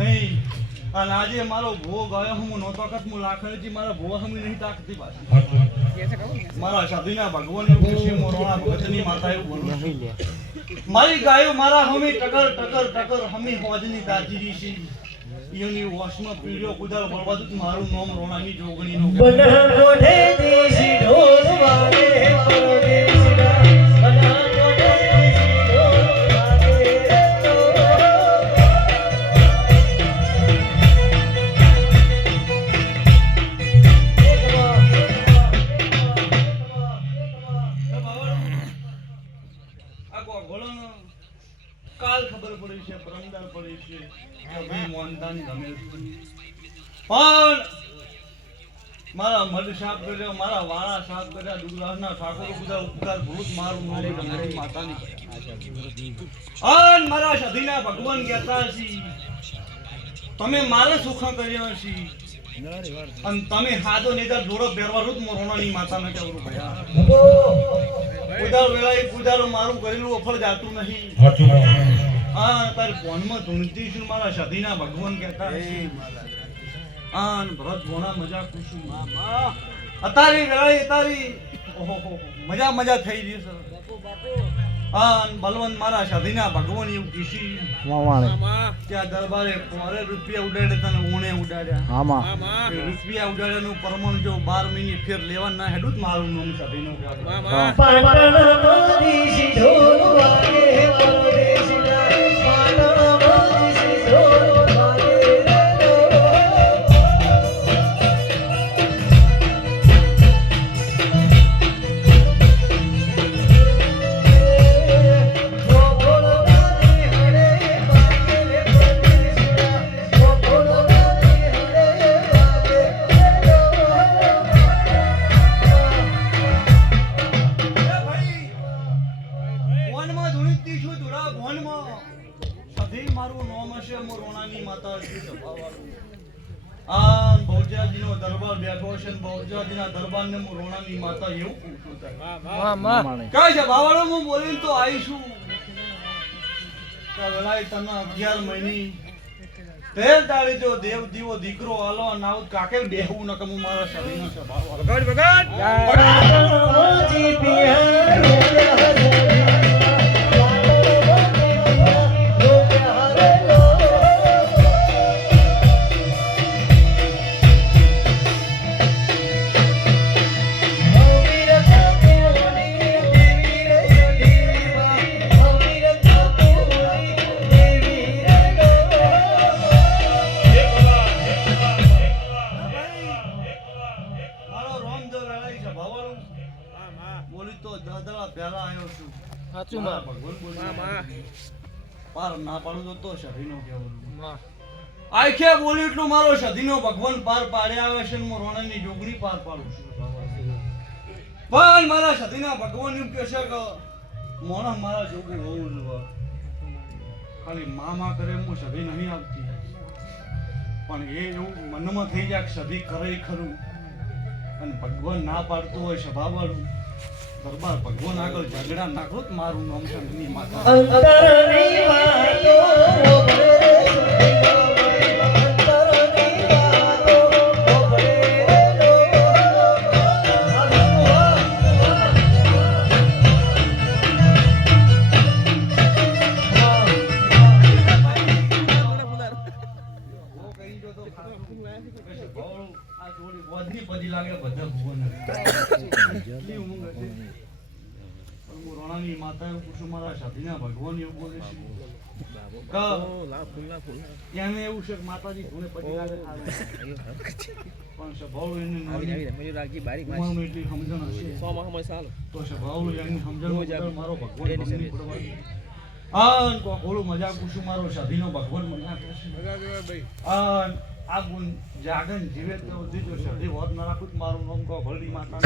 નહીં અને આજે મારો ભો ગયો હું નહોતો કત હું લાખણીથી મારા ભો હમી નહીં તાકતી પાછી મારા સાધીના ભગવાન એવું છે મોરોણા ભગતની માતા એવું બોલું મારી ગાયો મારા હમી ટકર ટકર ટકર હમી હોજની તાજીરી છે ઈયોની વોશમાં પીડ્યો કુદાર બળવાદ મારું નામ રોણાની જોગણીનો બના કોઠે દેશી ઢોલ વાગે પરદેશના બના કોઠે દેશી ઢોલ વાગે કાલ ખબર પડી છે પરમદાર પડી છે ભાઈ મોહનદાન ગમે પણ મારા મઢ સાફ કર્યો મારા વાળા સાફ કર્યા દુગરાના ઠાકોર બધા ઉપકાર ભૂત મારું નોરી તમારી માતાની અન મારા સધીના ભગવાન કહેતા છે તમે મારે સુખ કર્યા છે અને તમે હાજો નેતા જોડો બેરવારું જ મોરોણાની માતાને કહેવું ભયા કુદાર વેળાએ કુદારો મારું કરેલું અફળ જાતું નહીં હા તાર ફોનમાં ધૂણતી છું મારા સધીના ભગવાન કહેતા છે આન ભરત ભોણા મજા ખુશું અતારી વેળાએ તારી ઓહો મજા મજા થઈ રહી છે આન બલવંત મારા સધીના ભગવાન એવું કીશી ત્યાં દરબારે પોરે રૂપિયા ઉડાડે તને ઊણે ઉડાડ્યા રૂપિયા ઉડાડ્યાનું પરમાણ જો 12 મહિને ફેર લેવા ના હેડું જ મારું નામ સધીનું પાટણમાં દેશી ઢોલ વાગે પરદેશના પાટણમાં દેશી ઢોલ વાગે મારું નામ હશે મોરોણાની માતા આ બહુજાજીનો દરબાર બેઠો છે બહુજાજીના દરબારને મોરોણાની માતા એવું પૂછું કાય છે બાવાળો હું બોલીને તો આવીશું વેલાય તને 11 મહિની તેર દાડી જો દેવ દીવો દીકરો આલો નાવ કાકે બેહવું ન કમું મારા શરીરનો સ્વભાવ વગડ પાર ના પાડું તો શરીનો કેવું આખે બોલી એટલું મારો સધીનો ભગવાન પાર પાડ્યા આવે છે હું રોણાની જોગણી પાર પાડું છું પણ મારા સધીના ભગવાન એમ કહે છે કે મોણા મારા જોગું હોવું જોઈએ ખાલી મા કરે હું સધી નહીં આવતી પણ એ એવું મનમાં થઈ જાય કે સધી કરે ખરું અને ભગવાન ના પાડતું હોય સભાવાળું દરબાર ભગવાન આગળ ઝઘડા નાખો મારું નામ છે માતા અંતરની વાતો રોણાની માતા એવું પૂછું મારા સાધીના ભગવાન એવું બોલે છે એને એવું છે કે માતાજી ધૂણે પછી લાગે પણ સ્વભાવ એને એટલી સમજણ હશે તો સ્વભાવ એની સમજણ મારો ભગવાન આ કોળું મજાક પૂછું મારો સાધીનો ભગવાન મજાક છે આ ગુણ જાગન જીવે તો દીજો સધી હોત ન રાખું મારું નામ કો ભલડી માતા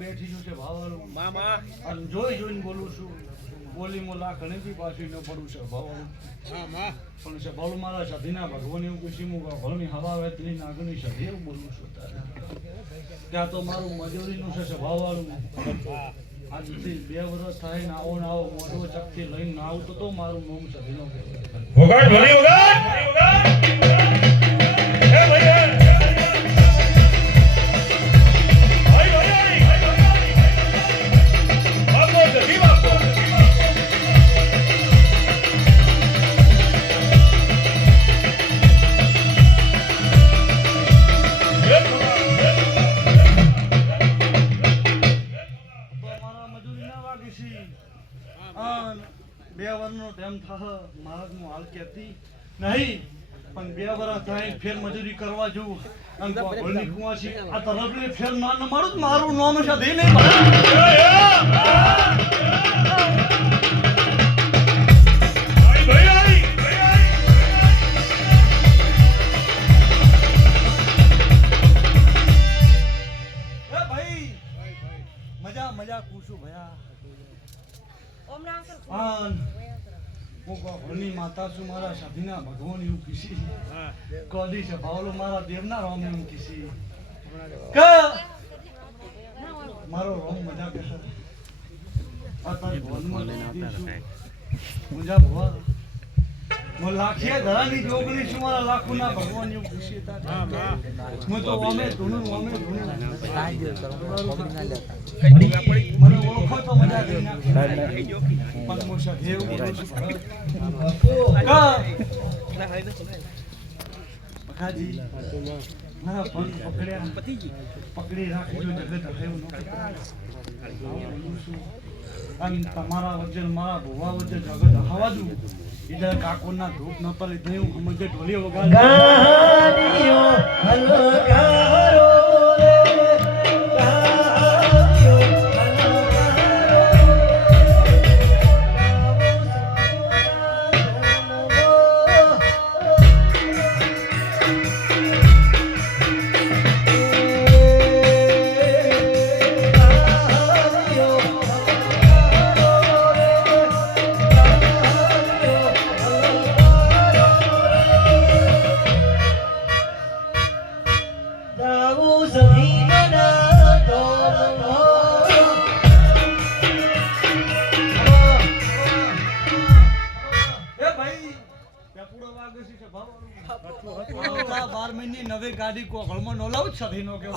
બેઠી છું છે ભાવાળું અને જોઈને બોલું છું બોલીમાં લાખ ઘણી પાછી ન પડું છે ભાવાળું પણ છે ભાવલું મારા સાધીના ભગવાન એવું કૃષિ ભલની હવા વેતની નાગની છે એવું બોલું છું તારે ત્યાં તો મારું મજૂરીનું છે ભાવાળું આજથી 2 વર્ષ થાય ને આવો મોટો ચકથી લઈને ના આવતો તો મારું નામ સાધીનો નહીં પણ 2 વર્ષ થાય ફેર મજૂરી કરવા જવું અને ભોળની કુવાસી આ તરફને ફેર ના મારું મારું નામ છે દે નહીં ભાઈ મજા પૂછું ભયા હું ઘરની માતા છું મારા સાધીના ભગવાન એવું કીસી કદી છે ભાવલો મારા દેવના રામ એવું કીસી મારો રોમ મજા કે અત્યારે ભવનમાં મુજા ભવા હું લાખિયા ધરાની જોગણી છું મારા લાખોના ભગવાન એવું કીસી હું તો અમે ધૂણું મને ઓળખો તો મજા કરી નાખી પણ હું સધેવ બોલું છું પખાજી મારા પંખ પકડી રાખી જો જગત હરેવું અને તમારા વચ્ચે મારા ભુવા વચ્ચે જગત હવા દઉં ઇધર કાકોના ધૂપ ન પલે દઉં સમજે ઢોલી વગાડ નવી ગાડી કોકળમાં નોલાવું જ સધીનો કે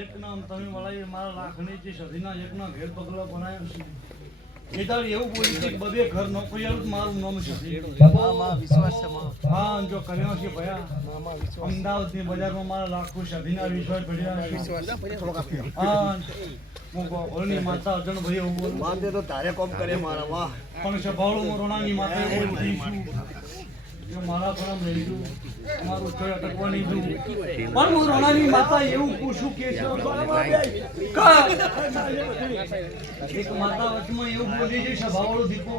એક નામ તમે વળાઈ મારા લાખણી સધીના એક ના ઘેર પગલા બનાવ્યો છે એ તાર એવું બોલી છે બધે ઘર નોકરીયાળું મારું નામ છે વિશ્વાસ છે હા જો કર્યો છે ભયા અમદાવાદની બજારમાં મારા લાખો સધીના વિશ્વાસ પડ્યા હા હું ગોળની માતા અર્જણ ભાઈ એવું બોલું માનતે તો તારે કોમ કરે મારા વાહ પણ છે બાવળું મોરોણાની માતા એવું બોલી છું મારા પરમ લઈ ગયું અમારું ચોય અટકવાની દઉં પણ હું રોણાની માતા એવું પૂછું કે એક માતા વચમાં એવું બોલી છે સભાવાળો દીપો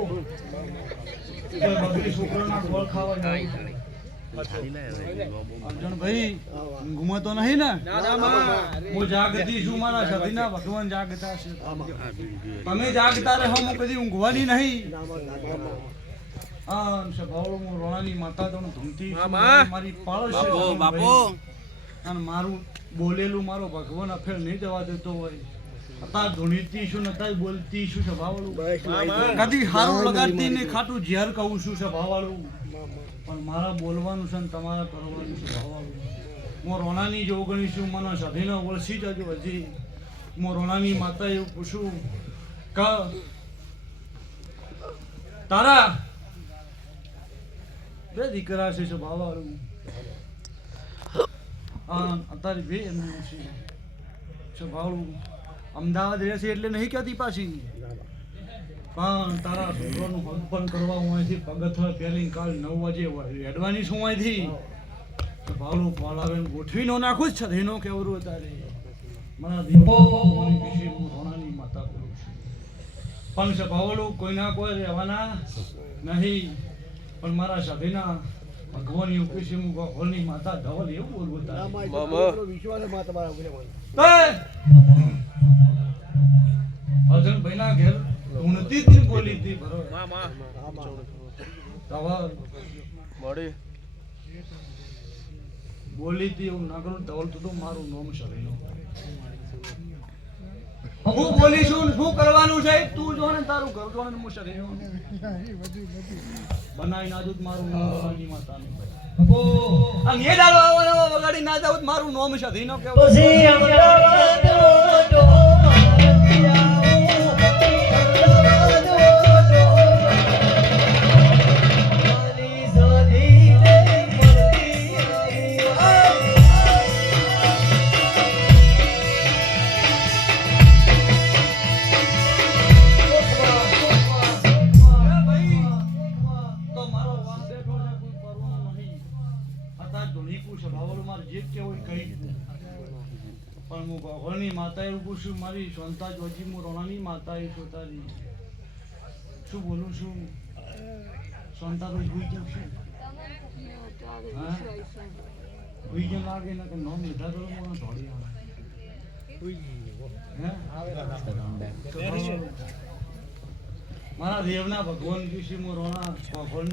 બગડી છોકરાના ગોળ ખાવા જાય અર્જણ ભાઈ ઘુમાતો નહીં ને હું જાગતી છું મારા સતીના ભગવાન જાગતા છે તમે જાગતા રહો હું કદી ઊંઘવાની નહીં રોણાની માતા તો ધૂમતી મારી પાળો બાપો અને મારું બોલેલું મારો ભગવાન અફેર નહીં જવા દેતો હોય અત્યારે ધૂણીતી છું ને અત્યારે બોલતી છું સભાવાળું કદી હારું લગાડતી ને ખાટું ઝેર કહું છું સભાવાળું પણ મારા બોલવાનું છે ને તમારા કરવાનું છે સભાવાળું હું રોણાની જોગણી છું મને સધીનો ઓળખી જજો હજી હું રોણાની માતા એવું પૂછું કે તારા 2 દીકરા છે સભાવાળું અત્યારે 2 એમનું છે સભાવાળું અમદાવાદ રહેશે એટલે નહીં કહેતી પાછી પણ તારા છોકરાનું હગપણ કરવા હું અહીંથી પગથિયા પહેરીને કાલ 9 વાગે હેડવાની છું અહીંથી તો ભાવલું પાલાવેન ગોઠવી નો નાખું જ છે એનો કેવરું તારે મારા દીપો મારી વિશે હું રોણાની માતા કરું છું પણ છે ભાવલું કોઈના કોઈ રહેવાના નહીં પણ મારા સાધીના ભગવાનની ઉપેક્ષી હું હોલની માતા ધવલ એવું બોલવું તારે અર્જુનભાઈના ઘેર ઉણતી થી બોલી હતી બરોબર ધવલ બોલી હતી એવું ના કરું ધવલ તો મારું નામ શરીનો હું બોલી છું ને શું કરવાનું છે તું જો ને તારું ઘર જો ને હું શરીનો બનાવી ના દઉં મારું નામ ભવાની માતાનું આ ને દાડો આવવાનો વગાડી ના જાવ મારું નામ શરીનો કેવું પછી અમદાવાદ ઓટો મારતી આવું અમદાવાદ ઓટો મારી સદીને મળતી આવું તો મારો વામ બેઠો છે કોઈ પરવાનો નહીં હતા ધોની પૂછ ભાવળ માર જે કે હોય કહી પણ હું ભગવાનની માતા એવું પૂછું મારી સંતા જોજી હું રોણાની માતા એ છું તારી શું બોલું છું સંતા ભાઈ ભૂઈ જાઉં છું હા ભૂઈ જેમ લાગે ને કે નોમ લીધા તો મને ધોડી આવે હે મારા દેવના ભગવાન વિશે હું રોણા ભગવાનની